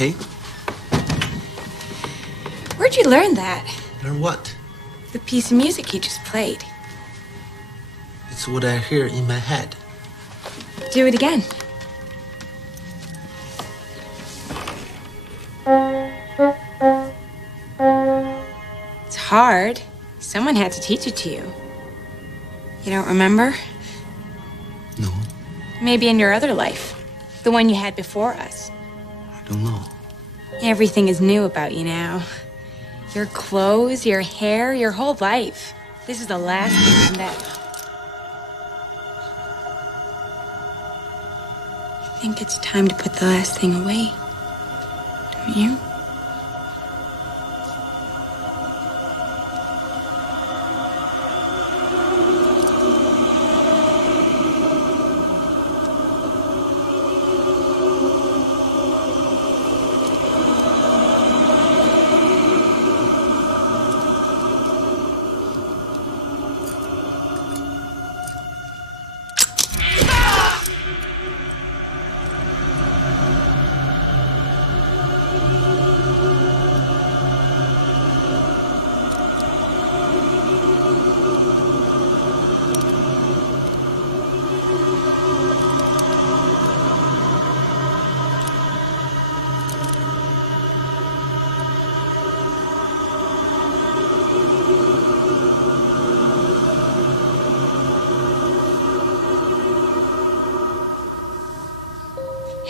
okay? Where'd you learn that? Learn what? The piece of music you just played. It's what I hear in my head. Do it again. It's hard. Someone had to teach it to you. You don't remember? No, Maybe in your other life. The one you had before us. I don't know. Everything is new about you now. Your clothes, your hair, your whole life. This is the last thing that... I think it's time to put the last thing away. Don't you?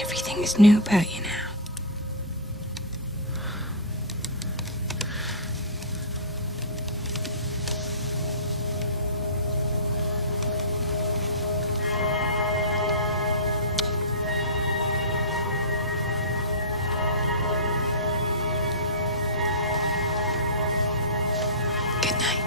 Everything is new about you now. Good night.